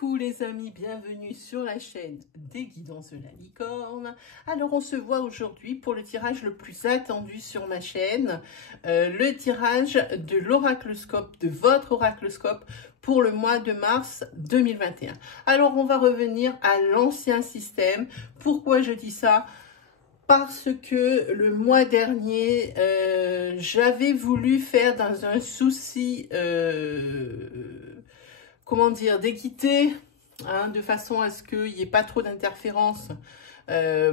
Coucou les amis, bienvenue sur la chaîne des guidances de la licorne. Alors on se voit aujourd'hui pour le tirage le plus attendu sur ma chaîne, le tirage de l'oracloscope, de votre oracloscope pour le mois de mars 2021. Alors on va revenir à l'ancien système. Pourquoi je dis ça ? Parce que le mois dernier, j'avais voulu faire dans un souci, comment dire, d'équité, hein, de façon à ce qu'il n'y ait pas trop d'interférences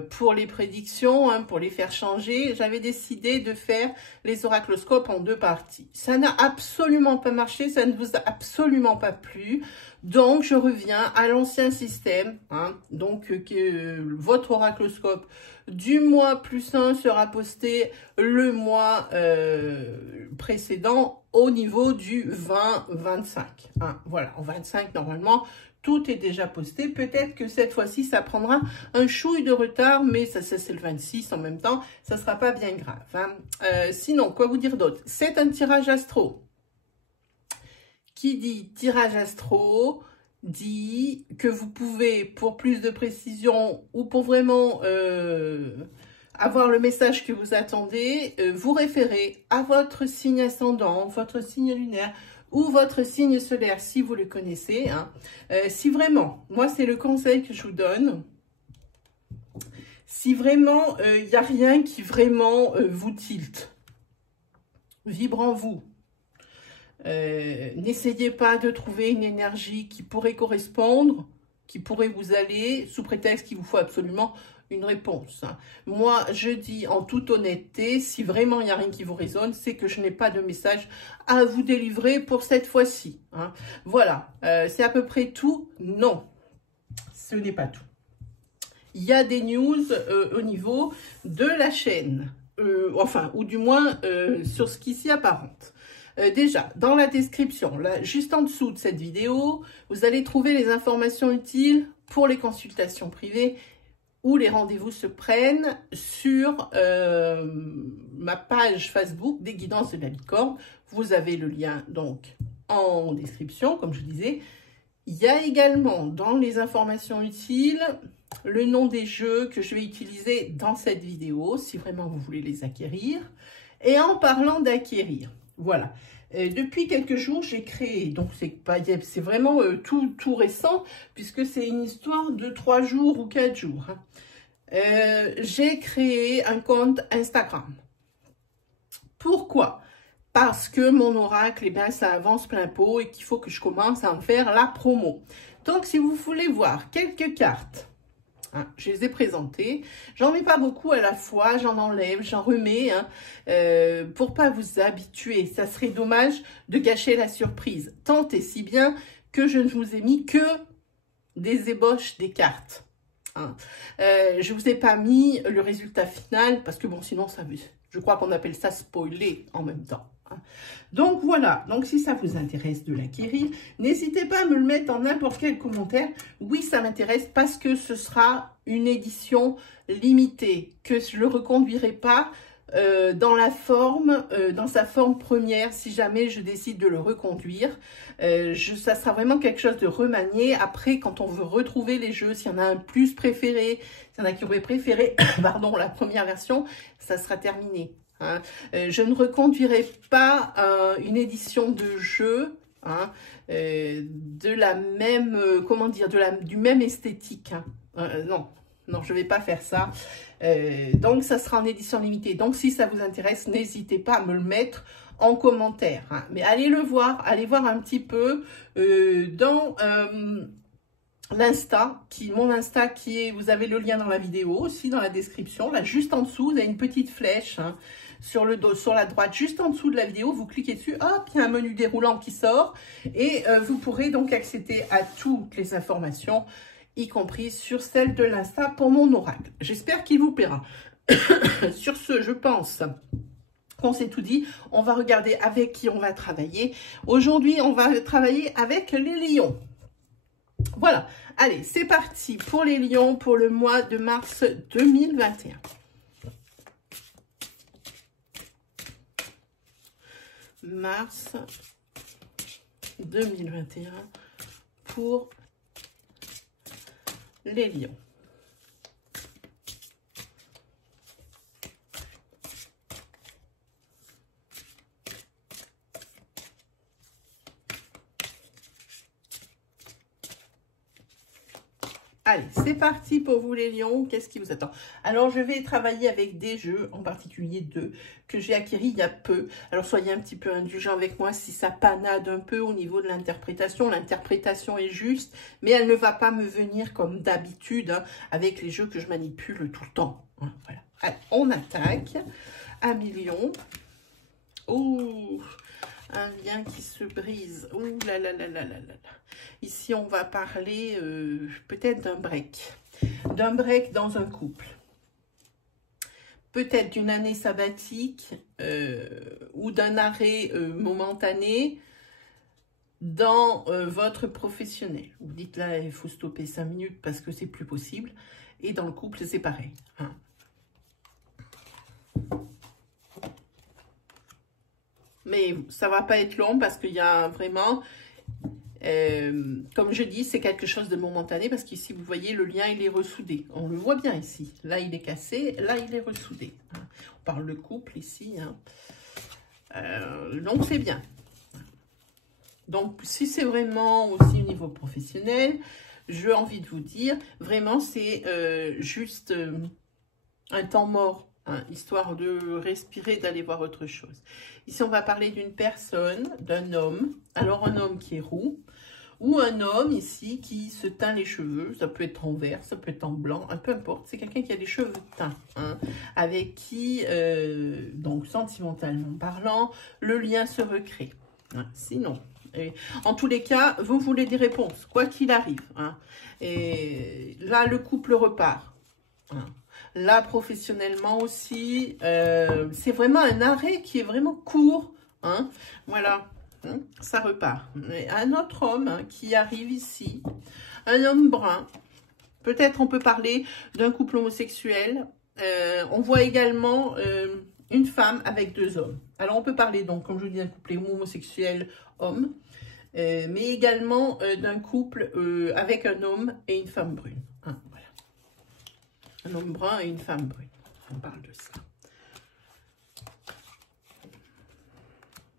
pour les prédictions, hein, pour les faire changer. J'avais décidé de faire les oracloscopes en deux parties. Ça n'a absolument pas marché, ça ne vous a absolument pas plu. Donc, je reviens à l'ancien système. Hein, donc, votre oracloscope du mois plus 1 sera posté le mois précédent au niveau du 20-25. Hein, voilà, en 25, normalement, tout est déjà posté. Peut-être que cette fois-ci, ça prendra un chouille de retard, mais ça c'est le 26 en même temps. Ça ne sera pas bien grave. Hein. Sinon, quoi vous dire d'autre? C'est un tirage astro. Qui dit tirage astro dit que vous pouvez, pour plus de précision ou pour vraiment avoir le message que vous attendez, vous référer à votre signe ascendant, votre signe lunaire ou votre signe solaire si vous le connaissez. Hein. Si vraiment, moi c'est le conseil que je vous donne, si vraiment il n'y a rien qui vraiment vous tilte, vibre en vous. N'essayez pas de trouver une énergie qui pourrait correspondre, qui pourrait vous aller, sous prétexte qu'il vous faut absolument une réponse. Moi, je dis en toute honnêteté, si vraiment il n'y a rien qui vous résonne, c'est que je n'ai pas de message à vous délivrer pour cette fois-ci. Hein. Voilà, c'est à peu près tout. Non, ce n'est pas tout. Il y a des news au niveau de la chaîne, enfin, ou du moins sur ce qui s'y apparente. Déjà, dans la description, là, juste en dessous de cette vidéo, vous allez trouver les informations utiles pour les consultations privées où les rendez-vous se prennent sur ma page Facebook des guidances de la licorne. Vous avez le lien donc en description, comme je disais. Il y a également dans les informations utiles le nom des jeux que je vais utiliser dans cette vidéo, si vraiment vous voulez les acquérir. Et en parlant d'acquérir, voilà. Depuis quelques jours, j'ai créé, donc c'est vraiment tout récent, puisque c'est une histoire de 3 jours ou 4 jours. Hein. J'ai créé un compte Instagram. Pourquoi? Parce que mon oracle, eh bien, ça avance plein pot et qu'il faut que je commence à en faire la promo. Donc, si vous voulez voir quelques cartes, hein, je les ai présentées. J'en mets pas beaucoup à la fois, j'en enlève, j'en remets, hein, pour pas vous habituer. Ça serait dommage de gâcher la surprise. Tant et si bien que je ne vous ai mis que des ébauches des cartes. Hein. Je vous ai pas mis le résultat final parce que bon, sinon ça, je crois qu'on appelle ça spoiler en même temps. Hein. Donc voilà, donc si ça vous intéresse de l'acquérir, n'hésitez pas à me le mettre en n'importe quel commentaire. Oui, ça m'intéresse parce que ce sera une édition limitée, que je ne le reconduirai pas dans la forme, dans sa forme première, si jamais je décide de le reconduire. Ça sera vraiment quelque chose de remanié. Après, quand on veut retrouver les jeux, s'il y en a un plus préféré, s'il y en a qui auraient préféré, pardon, la première version, ça sera terminé. Hein. Je ne reconduirai pas une édition de jeu hein, de la même, comment dire, du même esthétique. Hein. Non, je ne vais pas faire ça. Donc, ça sera en édition limitée. Donc, si ça vous intéresse, n'hésitez pas à me le mettre en commentaire. Hein. Mais allez le voir, allez voir un petit peu dans l'Insta, mon Insta qui est, vous avez le lien dans la vidéo, aussi dans la description. Là, juste en dessous, vous avez une petite flèche hein, sur la droite, juste en dessous de la vidéo. Vous cliquez dessus, hop, il y a un menu déroulant qui sort. Et vous pourrez donc accéder à toutes les informations, y compris sur celle de l'Insta pour mon oracle. J'espère qu'il vous plaira. Sur ce, je pense qu'on s'est tout dit. On va regarder avec qui on va travailler. Aujourd'hui, on va travailler avec les lions. Voilà, allez, c'est parti pour les lions pour le mois de mars 2021. Mars 2021 pour les lions. Allez, c'est parti pour vous les lions. Qu'est-ce qui vous attend? Alors, je vais travailler avec des jeux, en particulier deux, que j'ai acquis il y a peu. Alors, soyez un petit peu indulgents avec moi si ça panade un peu au niveau de l'interprétation. L'interprétation est juste, mais elle ne va pas me venir comme d'habitude hein, avec les jeux que je manipule tout le temps. Hein, voilà. Allez, on attaque. Un million. Ouh, un lien qui se brise. Ouh là là là là là là. Ici, on va parler peut-être d'un break. D'un break dans un couple. Peut-être d'une année sabbatique ou d'un arrêt momentané dans votre professionnel. Vous dites là, il faut stopper 5 minutes parce que c'est plus possible. Et dans le couple, c'est pareil. Hein. Mais ça va pas être long parce qu'il y a vraiment... comme je dis, c'est quelque chose de momentané parce qu'ici, vous voyez, le lien, il est ressoudé. On le voit bien ici. Là, il est cassé. Là, il est ressoudé. On parle de couple ici. Hein. Donc, c'est bien. Donc, si c'est vraiment aussi au niveau professionnel, j'ai envie de vous dire, vraiment, c'est juste un temps mort. Hein, histoire de respirer, d'aller voir autre chose. Ici, on va parler d'une personne, d'un homme. Alors, un homme qui est roux. Ou un homme ici qui se teint les cheveux, ça peut être en vert, ça peut être en blanc, peu importe. C'est quelqu'un qui a des cheveux teints, hein, avec qui, donc sentimentalement parlant, le lien se recrée. Hein, sinon, en tous les cas, vous voulez des réponses, quoi qu'il arrive. Hein, et là, le couple repart. Hein. Là, professionnellement aussi, c'est vraiment un arrêt qui est vraiment court. Hein, voilà. Ça repart. Un autre homme hein, qui arrive ici, un homme brun. Peut-être on peut parler d'un couple homosexuel. On voit également une femme avec deux hommes. Alors on peut parler donc, comme je vous dis, d'un couple homosexuel homme, mais également d'un couple avec un homme et une femme brune. Hein, voilà. Un homme brun et une femme brune. On parle de ça.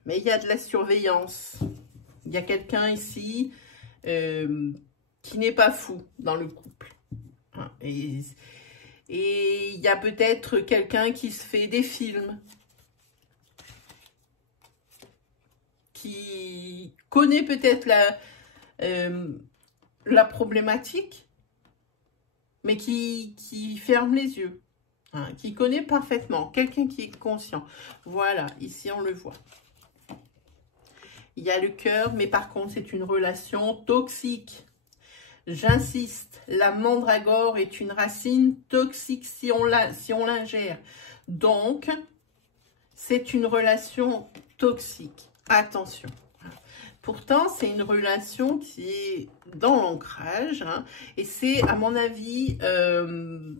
Mais il y a de la surveillance. Il y a quelqu'un ici qui n'est pas fou dans le couple. Hein, et il y a peut-être quelqu'un qui se fait des films. Qui connaît peut-être la problématique, mais qui ferme les yeux. Hein, qui connaît parfaitement. Quelqu'un qui est conscient. Voilà, ici on le voit. Il y a le cœur, mais par contre, c'est une relation toxique. J'insiste, la mandragore est une racine toxique si on l'ingère. Donc, c'est une relation toxique. Attention. Pourtant, c'est une relation qui est dans l'ancrage. Hein, et c'est, à mon avis,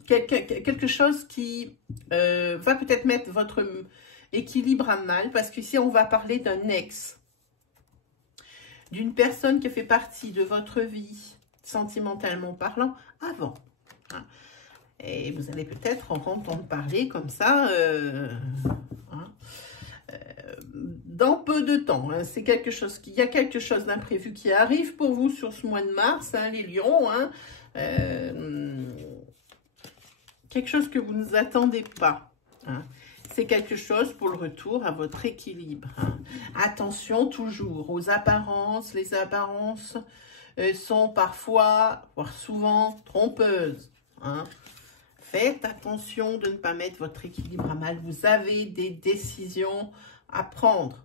quelque chose qui va peut-être mettre votre équilibre à mal. Parce qu'ici, on va parler d'un ex. D'une personne qui fait partie de votre vie, sentimentalement parlant, avant. Hein. Et vous allez peut-être en entendre parler comme ça, dans peu de temps. Hein. C'est quelque chose il y a quelque chose d'imprévu qui arrive pour vous sur ce mois de mars, hein, les lions. Hein. Quelque chose que vous ne vous attendez pas. Hein. C'est quelque chose pour le retour à votre équilibre. Hein. Attention toujours aux apparences. Les apparences sont parfois, voire souvent, trompeuses. Hein. Faites attention de ne pas mettre votre équilibre à mal. Vous avez des décisions à prendre.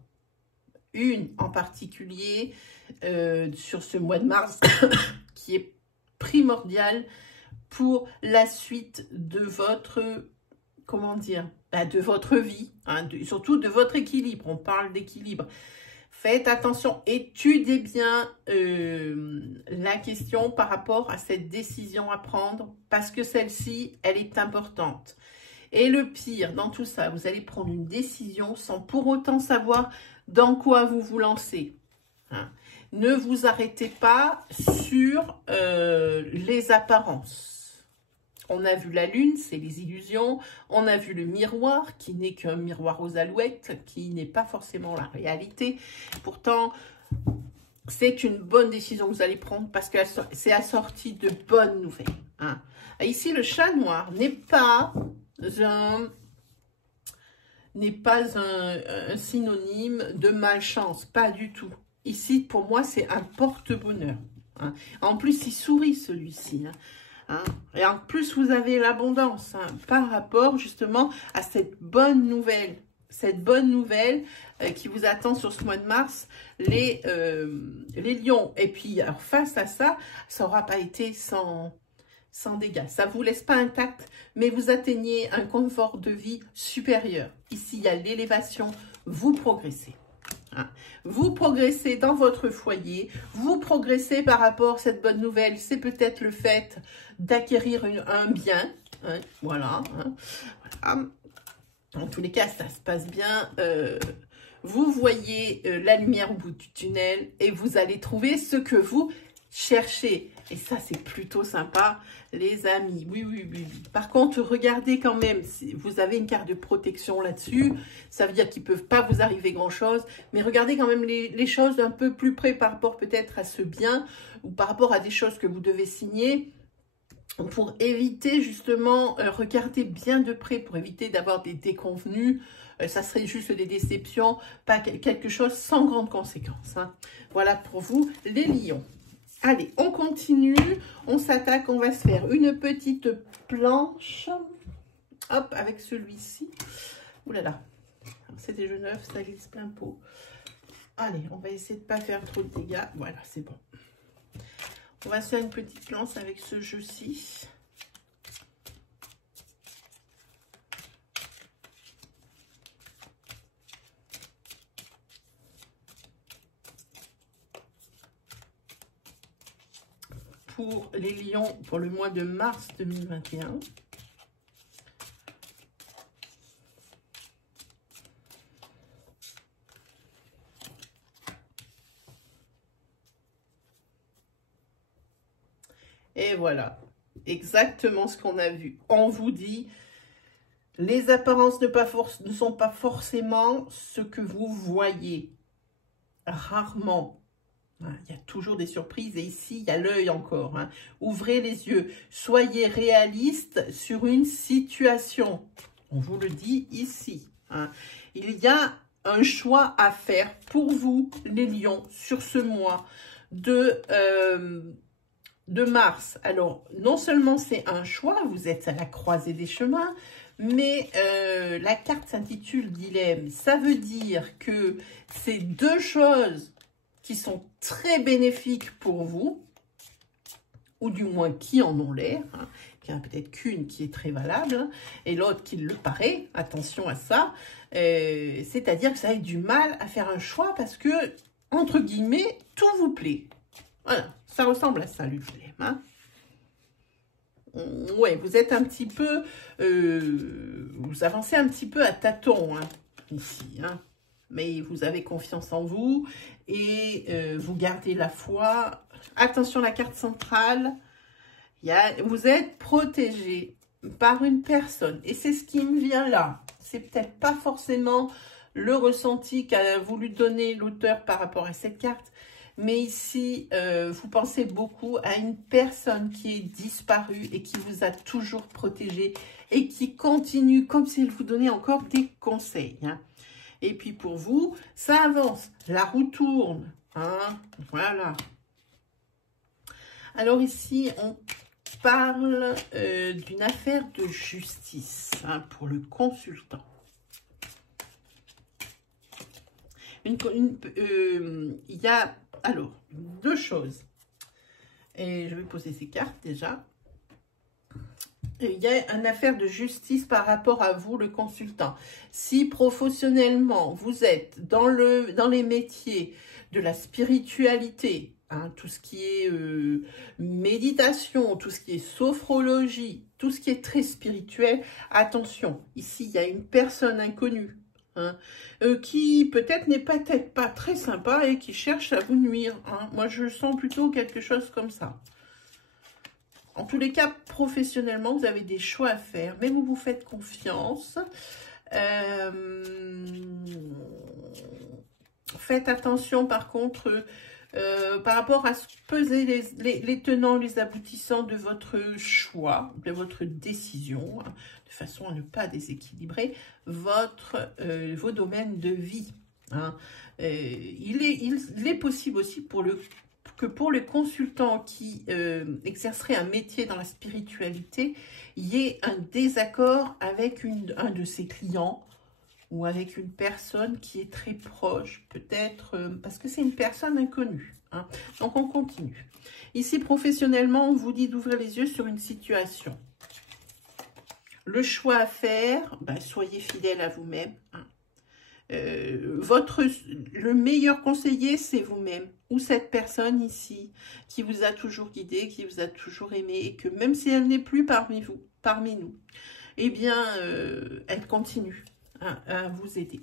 Une en particulier sur ce mois de mars qui est primordiale pour la suite de votre, comment dire, de votre vie, hein, surtout de votre équilibre. On parle d'équilibre. Faites attention, étudiez bien la question par rapport à cette décision à prendre, parce que celle-ci, elle est importante. Et le pire dans tout ça, vous allez prendre une décision sans pour autant savoir dans quoi vous vous lancez. Hein. Ne vous arrêtez pas sur les apparences. On a vu la lune, c'est les illusions. On a vu le miroir, qui n'est qu'un miroir aux alouettes, qui n'est pas forcément la réalité. Pourtant, c'est une bonne décision que vous allez prendre parce que c'est assorti de bonnes nouvelles. Hein. Ici, le chat noir n'est pas un synonyme de malchance, pas du tout. Ici, pour moi, c'est un porte-bonheur. Hein. En plus, il sourit celui-ci. Hein. Et en plus, vous avez l'abondance par rapport justement à cette bonne nouvelle. Cette bonne nouvelle qui vous attend sur ce mois de mars, les lions. Et puis, alors, face à ça, ça n'aura pas été sans dégâts. Ça ne vous laisse pas intact, mais vous atteignez un confort de vie supérieur. Ici, il y a l'élévation, vous progressez. Hein. Vous progressez dans votre foyer, vous progressez par rapport à cette bonne nouvelle. C'est peut-être le fait d'acquérir un bien. Hein. Voilà. Hein. Voilà. En tous les cas, ça se passe bien. Vous voyez la lumière au bout du tunnel et vous allez trouver ce que vous cherchez. Et ça, c'est plutôt sympa, les amis. Oui, oui, oui, oui. Par contre, regardez quand même, si vous avez une carte de protection là-dessus. Ça veut dire qu'il ne peut pas vous arriver grand-chose. Mais regardez quand même les choses d'un peu plus près par rapport peut-être à ce bien ou par rapport à des choses que vous devez signer. Pour éviter justement, regardez bien de près, pour éviter d'avoir des déconvenus, ça serait juste des déceptions, pas quelque chose sans grande conséquence. Hein. Voilà pour vous les lions. Allez, on continue, on s'attaque, on va se faire une petite planche, hop, avec celui-ci. Ouh là là, c'est des jeux neufs, ça glisse plein pot. Allez, on va essayer de ne pas faire trop de dégâts, voilà, c'est bon. On va se faire une petite lance avec ce jeu-ci. Pour les lions, pour le mois de mars 2021. Et voilà, exactement ce qu'on a vu. On vous dit, les apparences ne sont pas forcément ce que vous voyez. Rarement. Il y a toujours des surprises et ici, il y a l'œil encore. Hein. Ouvrez les yeux. Soyez réaliste sur une situation. On vous le dit ici. Hein. Il y a un choix à faire pour vous, les lions, sur ce mois de mars. Alors, non seulement c'est un choix, vous êtes à la croisée des chemins, mais la carte s'intitule dilemme. Ça veut dire que c'est deux choses qui sont très bénéfiques pour vous, ou du moins qui en ont l'air, hein. Il y en a peut-être qu'une qui est très valable, hein, et l'autre qui le paraît, attention à ça, c'est-à-dire que ça a du mal à faire un choix parce que, entre guillemets, tout vous plaît. Voilà, ça ressemble à ça, le dilemme. Hein. Ouais, vous êtes un petit peu, vous avancez un petit peu à tâtons, hein, ici, hein. Mais vous avez confiance en vous et vous gardez la foi. Attention, la carte centrale, vous êtes protégé par une personne. Et c'est ce qui me vient là. C'est peut-être pas forcément le ressenti qu'a voulu donner l'auteur par rapport à cette carte. Mais ici, vous pensez beaucoup à une personne qui est disparue et qui vous a toujours protégé et qui continue comme si elle vous donnait encore des conseils. Hein. Et puis pour vous, ça avance, la roue tourne. Hein, voilà. Alors ici, on parle d'une affaire de justice hein, pour le consultant. Il y a alors deux choses. Et je vais poser ces cartes déjà. Il y a une affaire de justice par rapport à vous, le consultant. Si professionnellement, vous êtes dans les métiers de la spiritualité, hein, tout ce qui est méditation, tout ce qui est sophrologie, tout ce qui est très spirituel, attention, ici, il y a une personne inconnue hein, qui peut-être n'est peut-être pas très sympa et qui cherche à vous nuire. Hein. Moi, je sens plutôt quelque chose comme ça. En tous les cas, professionnellement, vous avez des choix à faire, mais vous vous faites confiance. Faites attention, par contre, par rapport à peser les tenants, les aboutissants de votre choix, de votre décision, hein, de façon à ne pas déséquilibrer vos domaines de vie. Hein. Il est possible aussi que pour le consultant qui exercerait un métier dans la spiritualité, il y ait un désaccord avec un de ses clients ou avec une personne qui est très proche, peut-être parce que c'est une personne inconnue. Hein. Donc, on continue. Ici, professionnellement, on vous dit d'ouvrir les yeux sur une situation. Le choix à faire, ben, soyez fidèle à vous-même. Hein. Le meilleur conseiller, c'est vous-même. Ou cette personne ici, qui vous a toujours guidé, qui vous a toujours aimé, et que même si elle n'est plus parmi nous, eh bien, elle continue à vous aider.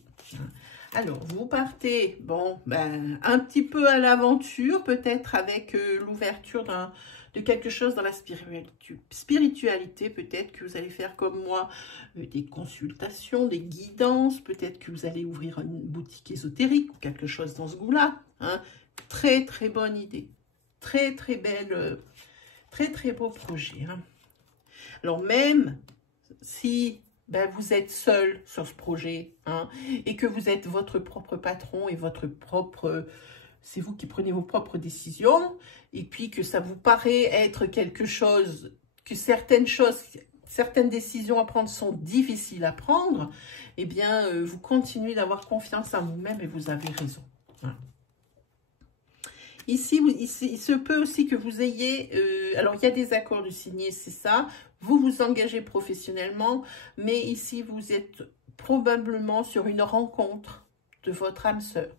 Alors, vous partez, bon, ben, un petit peu à l'aventure, peut-être avec l'ouverture de quelque chose dans la spiritualité, peut-être que vous allez faire comme moi, des consultations, des guidances, peut-être que vous allez ouvrir une boutique ésotérique ou quelque chose dans ce goût-là. Hein. Très, très bonne idée. Très, très belle, très, très beau projet. Hein. Alors, même si ben, vous êtes seul sur ce projet, hein, et que vous êtes votre propre patron et c'est vous qui prenez vos propres décisions, et puis que ça vous paraît être quelque chose, que certaines décisions à prendre sont difficiles à prendre, eh bien, vous continuez d'avoir confiance en vous-même et vous avez raison. Hein. Ici, il se peut aussi que vous ayez, alors il y a des accords de signer, c'est ça, vous vous engagez professionnellement, mais ici vous êtes probablement sur une rencontre de votre âme sœur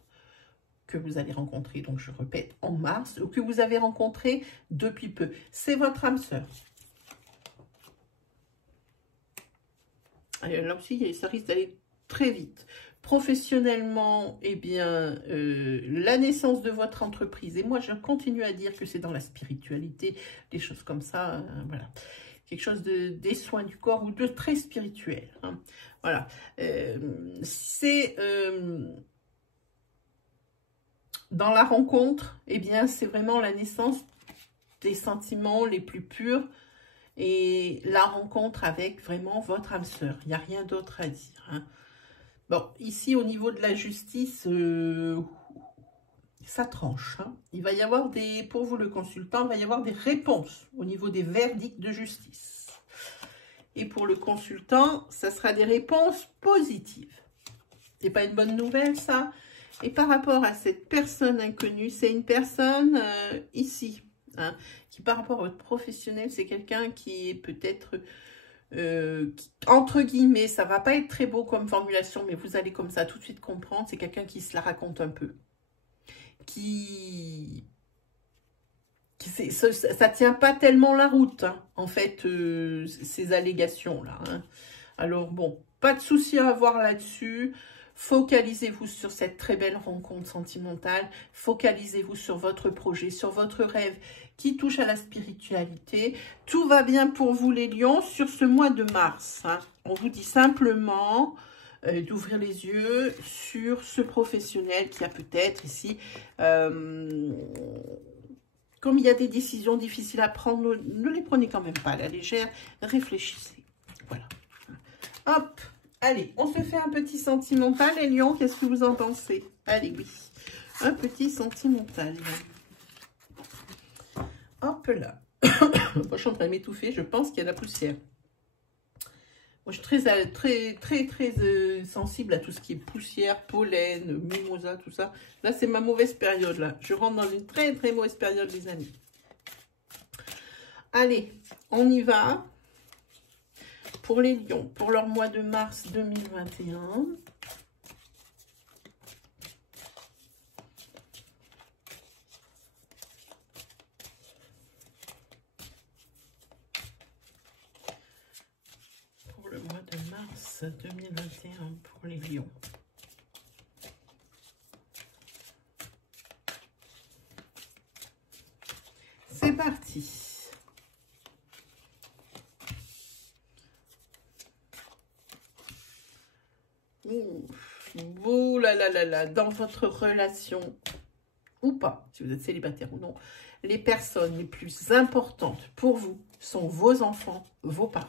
que vous allez rencontrer, donc je répète, en mars, ou que vous avez rencontré depuis peu. C'est votre âme sœur. Là aussi, ça risque d'aller très vite. Professionnellement, eh bien, la naissance de votre entreprise, et moi je continue à dire que c'est dans la spiritualité, des choses comme ça, voilà. Quelque chose des soins du corps ou de très spirituel. Hein. Voilà. C'est dans la rencontre, eh bien, c'est vraiment la naissance des sentiments les plus purs et la rencontre avec vraiment votre âme sœur. Il n'y a rien d'autre à dire. Hein. Bon, ici, au niveau de la justice, ça tranche. Hein. Il va y avoir pour vous le consultant, il va y avoir des réponses au niveau des verdicts de justice. Et pour le consultant, ça sera des réponses positives. C'est pas une bonne nouvelle, ça. Et par rapport à cette personne inconnue, c'est une personne ici, hein, qui par rapport à votre professionnel, c'est quelqu'un qui est peut-être, entre guillemets, ça va pas être très beau comme formulation, mais vous allez comme ça tout de suite comprendre, c'est quelqu'un qui se la raconte un peu. Ça tient pas tellement la route, hein, en fait, ces allégations-là. Hein. Alors bon, pas de souci à avoir là-dessus. Focalisez-vous sur cette très belle rencontre sentimentale. Focalisez-vous sur votre projet, sur votre rêve qui touche à la spiritualité. Tout va bien pour vous les lions sur ce mois de mars. Hein. On vous dit simplement d'ouvrir les yeux sur ce professionnel qui a peut-être ici... comme il y a des décisions difficiles à prendre, ne les prenez quand même pas à la légère. Réfléchissez. Voilà. Hop. Allez, on se fait un petit sentimental. Les lions, qu'est-ce que vous en pensez? Allez, oui. Un petit sentimental. Hop là. Moi, je suis en train de m'étouffer. Je pense qu'il y a de la poussière. Moi, je suis très sensible à tout ce qui est poussière, pollen, mimosa, tout ça. Là, c'est ma mauvaise période, là. Je rentre dans une très mauvaise période, les amis. Allez, on y va. Pour les lions, pour leur mois de mars 2021. Pour le mois de mars 2021, pour les lions. parti. Ouh là là là là, dans votre relation, ou pas, si vous êtes célibataire ou non, les personnes les plus importantes pour vous sont vos enfants, vos parents.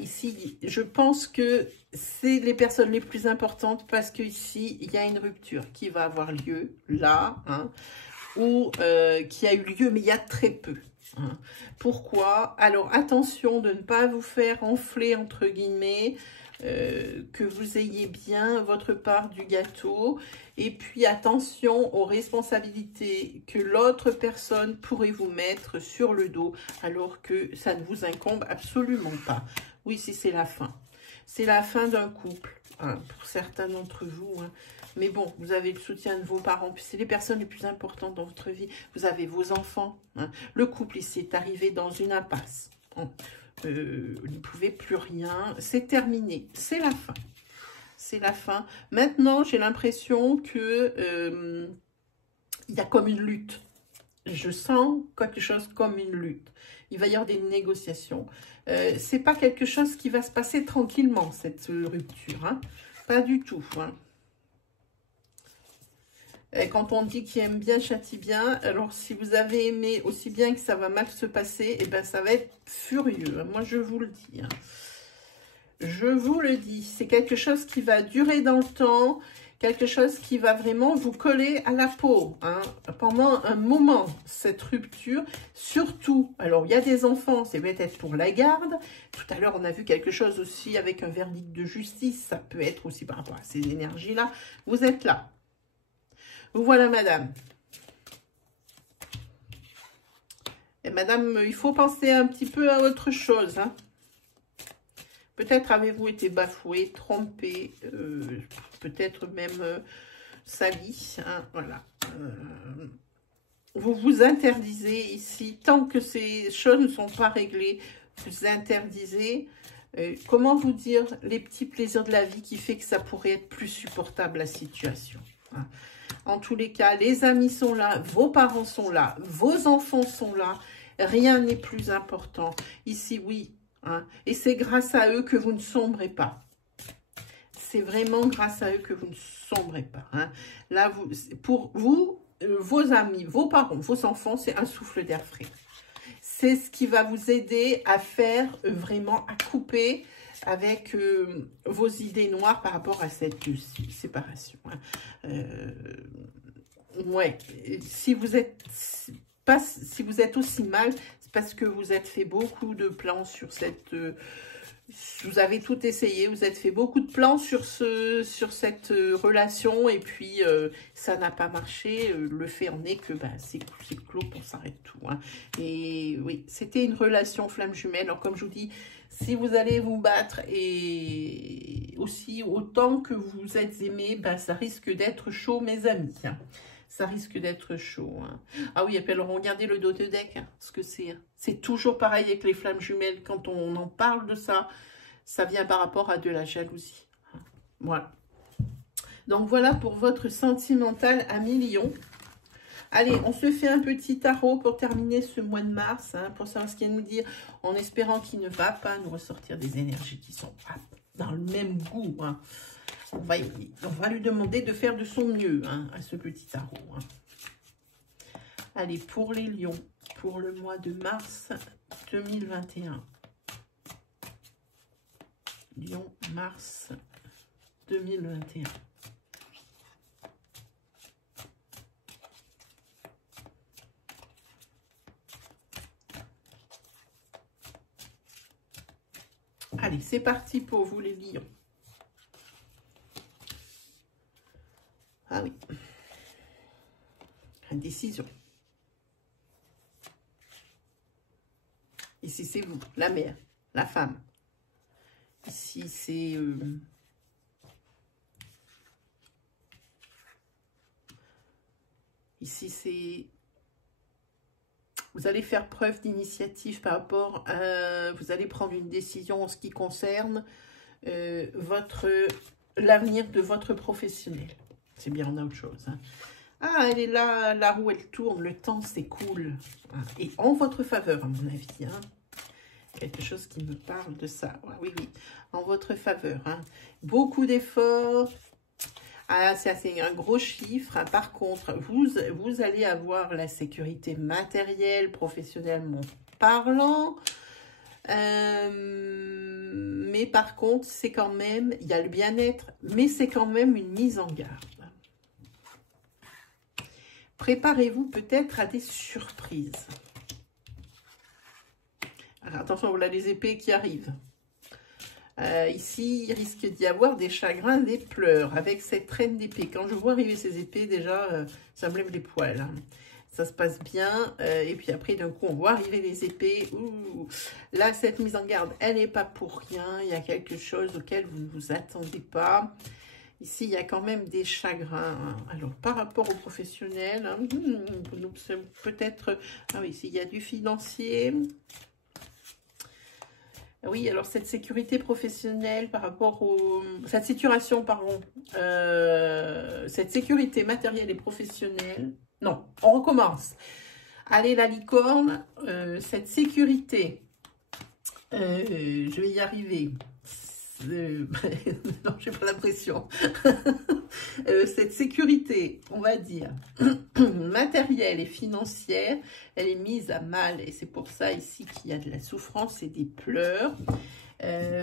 Ici, je pense que c'est les personnes les plus importantes parce qu'ici, il y a une rupture qui va avoir lieu là, hein, ou qui a eu lieu, mais il y a très peu. Hein. Pourquoi? Alors, attention de ne pas vous faire enfler, entre guillemets, que vous ayez bien votre part du gâteau. Et puis, attention aux responsabilités que l'autre personne pourrait vous mettre sur le dos, alors que ça ne vous incombe absolument pas. Oui, si c'est la fin. C'est la fin d'un couple, hein, pour certains d'entre vous, hein. Mais bon, vous avez le soutien de vos parents, puis c'est les personnes les plus importantes dans votre vie. Vous avez vos enfants. Hein. Le couple ici est arrivé dans une impasse. Hein. Vous ne pouvez plus rien. C'est terminé. C'est la fin. C'est la fin. Maintenant, j'ai l'impression que il y a comme une lutte. Je sens quelque chose comme une lutte. Il va y avoir des négociations. C'est pas quelque chose qui va se passer tranquillement, cette rupture. Hein. Pas du tout. Hein. Et quand on dit qui aime bien châtie bien, alors si vous avez aimé aussi bien que ça va mal se passer, eh ben ça va être furieux. Moi, je vous le dis. Hein. Je vous le dis. C'est quelque chose qui va durer dans le temps, quelque chose qui va vraiment vous coller à la peau. Hein, pendant un moment, cette rupture, surtout, alors il y a des enfants, c'est peut-être pour la garde. Tout à l'heure, on a vu quelque chose aussi avec un verdict de justice. Ça peut être aussi par rapport à ces énergies-là. Vous êtes là. Vous voilà, madame. Et madame, il faut penser un petit peu à autre chose. Hein. Peut-être avez-vous été bafoué, trompé, peut-être même sali. Hein, voilà. Vous vous interdisez ici. Tant que ces choses ne sont pas réglées, vous interdisez. Comment vous dire les petits plaisirs de la vie qui fait que ça pourrait être plus supportable la situation. Hein. En tous les cas, les amis sont là, vos parents sont là, vos enfants sont là. Rien n'est plus important. Ici, oui. Hein, et c'est grâce à eux que vous ne sombrez pas. C'est vraiment grâce à eux que vous ne sombrez pas. Hein. Là, pour vous, vos amis, vos parents, vos enfants, c'est un souffle d'air frais. C'est ce qui va vous aider à faire vraiment, à couper avec vos idées noires par rapport à cette séparation. Hein. Ouais, si vous êtes aussi mal, c'est parce que vous êtes fait beaucoup de plans sur cette... vous avez tout essayé, vous êtes fait beaucoup de plans sur cette relation et puis ça n'a pas marché. Le fait en est que c'est clos, on s'arrête tout. Hein. Et oui, c'était une relation flamme jumelle. Alors comme je vous dis, si vous allez vous battre et aussi autant que vous êtes aimés, ça risque d'être chaud, mes amis. Hein. Ça risque d'être chaud. Hein. Ah oui, et puis alors regardez le dos de deck, hein, ce que c'est. Hein. C'est toujours pareil avec les flammes jumelles. Quand on en parle de ça, ça vient par rapport à de la jalousie. Hein. Voilà. Donc voilà pour votre sentimental à millions. Allez, on se fait un petit tarot pour terminer ce mois de mars, hein, pour savoir ce qu'il y a à nous dire, en espérant qu'il ne va pas nous ressortir des énergies qui sont dans le même goût. Hein. On va lui demander de faire de son mieux hein, à ce petit tarot. Hein. Allez, pour les lions, pour le mois de mars 2021. Lion, mars 2021. Allez, c'est parti pour vous les lions. Ah oui. Indécision. Ici, c'est vous, la mère, la femme. Ici, c'est... Ici, c'est... Vous allez faire preuve d'initiative par rapport à... Vous allez prendre une décision en ce qui concerne l'avenir de votre professionnel. C'est bien, on a autre chose. Hein. Ah, elle est là, la roue, elle tourne, le temps s'écoule. Et en votre faveur, à mon avis. Hein. Quelque chose qui me parle de ça. Ouais, oui, oui, en votre faveur. Hein. Beaucoup d'efforts. Ah, ça, c'est un gros chiffre. Hein. Par contre, vous allez avoir la sécurité matérielle, professionnellement parlant. Mais par contre, c'est quand même, il y a le bien-être, mais c'est quand même une mise en garde. Préparez-vous peut-être à des surprises. Alors, attention, voilà les épées qui arrivent. Ici, il risque d'y avoir des chagrins, des pleurs avec cette reine d'épée. Quand je vois arriver ces épées, déjà, ça me lève les poils. Hein. Ça se passe bien. Et puis après, d'un coup, on voit arriver les épées. Ouh. Là, cette mise en garde, elle n'est pas pour rien. Il y a quelque chose auquel vous ne vous attendez pas. Ici, il y a quand même des chagrins. Hein. Alors, par rapport aux professionnels, hein, peut-être... Ah oui, ici, il y a du financier. Oui, alors cette sécurité professionnelle par rapport au... Cette sécurisation, pardon. Cette sécurité matérielle et professionnelle. Non, on recommence. Allez, la licorne. Cette sécurité. Je vais y arriver. Non, j'ai pas l'impression. Cette sécurité, on va dire, matérielle et financière, elle est mise à mal. Et c'est pour ça ici qu'il y a de la souffrance et des pleurs.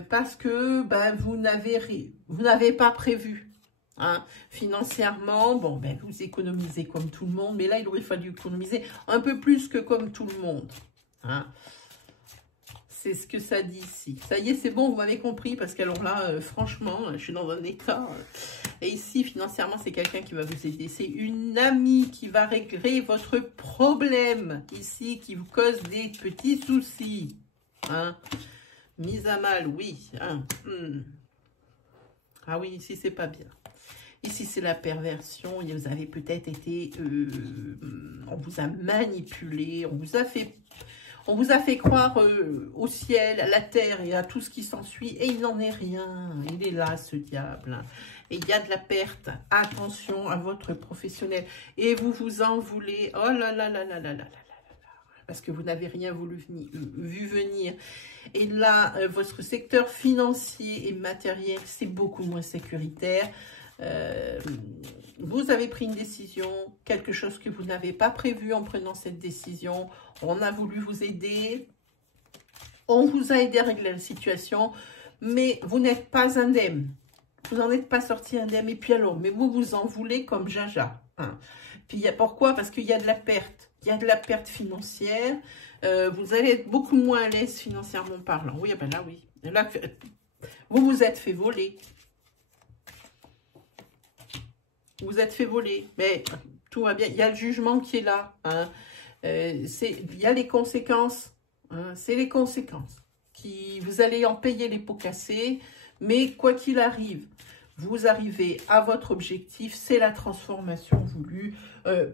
Parce que ben, vous n'avez pas prévu. Hein, financièrement, bon, ben, vous économisez comme tout le monde. Mais là, il aurait fallu économiser un peu plus que comme tout le monde. Hein. C'est ce que ça dit ici. Ça y est, c'est bon, vous m'avez compris. Parce qu'alors là, franchement, je suis dans un état. Et ici, financièrement, c'est quelqu'un qui va vous aider. C'est une amie qui va régler votre problème. Ici, qui vous cause des petits soucis. Hein. Mise à mal, oui. Hein. Ah oui, ici, c'est pas bien. Ici, c'est la perversion. Vous avez peut-être été... on vous a manipulé. On vous a fait croire au ciel, à la terre et à tout ce qui s'ensuit. Et il n'en est rien. Il est là, ce diable. Et il y a de la perte. Attention à votre professionnel. Et vous vous en voulez. Oh là là là là là là là là. Parce que vous n'avez rien vu venir. Et là, votre secteur financier et matériel, c'est beaucoup moins sécuritaire. Vous avez pris une décision, quelque chose que vous n'avez pas prévu en prenant cette décision. On a voulu vous aider. On vous a aidé à régler la situation, mais vous n'êtes pas indemne. Vous n'en êtes pas sorti indemne. Et puis alors, mais vous vous en voulez comme jaja. Hein. Puis pourquoi? Parce qu'il y a de la perte. Il y a de la perte financière. Vous allez être beaucoup moins à l'aise financièrement parlant. Oui, ben là, oui. Là, vous vous êtes fait voler. Vous êtes fait voler. Mais tout va bien. Il y a le jugement qui est là. Hein. Il y a les conséquences. Hein. C'est les conséquences. Vous allez en payer les pots cassés. Mais quoi qu'il arrive, vous arrivez à votre objectif, c'est la transformation voulue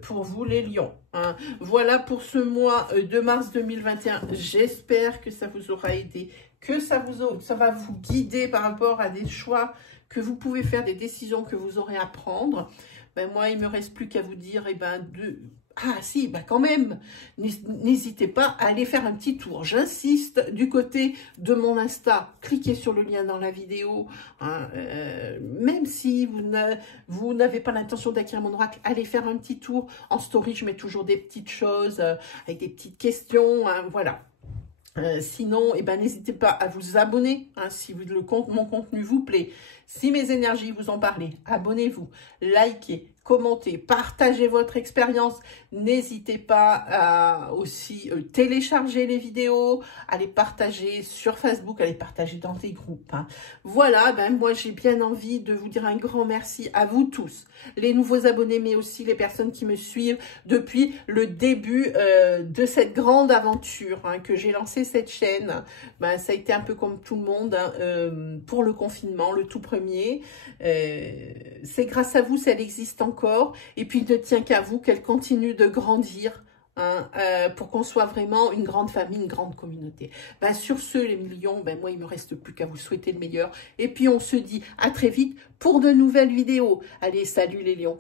pour vous les lions. Hein. Voilà pour ce mois de mars 2021. J'espère que ça vous aura aidé, que ça va vous guider par rapport à des choix que vous pouvez faire, des décisions que vous aurez à prendre. Ben, moi, il ne me reste plus qu'à vous dire, eh ben, ah si, bah quand même, n'hésitez pas à aller faire un petit tour. J'insiste, du côté de mon Insta, cliquez sur le lien dans la vidéo. Hein, même si vous n'avez pas l'intention d'acquérir mon oracle, allez faire un petit tour. En story, je mets toujours des petites choses avec des petites questions. Hein, voilà. Sinon, eh ben, n'hésitez pas à vous abonner hein, si mon contenu vous plaît. Si mes énergies vous en parlent, abonnez-vous, likez, commentez, partagez votre expérience. N'hésitez pas à aussi télécharger les vidéos, à les partager sur Facebook, à les partager dans des groupes. Hein. Voilà, ben moi j'ai bien envie de vous dire un grand merci à vous tous, les nouveaux abonnés, mais aussi les personnes qui me suivent depuis le début de cette grande aventure hein, que j'ai lancé cette chaîne. Ben, ça a été un peu comme tout le monde hein, pour le confinement, le tout premier. C'est grâce à vous si elle existe encore. Et puis, il ne tient qu'à vous qu'elle continue de grandir hein, pour qu'on soit vraiment une grande famille, une grande communauté. Ben, sur ce, les millions, ben, moi, il ne me reste plus qu'à vous souhaiter le meilleur. Et puis, on se dit à très vite pour de nouvelles vidéos. Allez, salut les lions!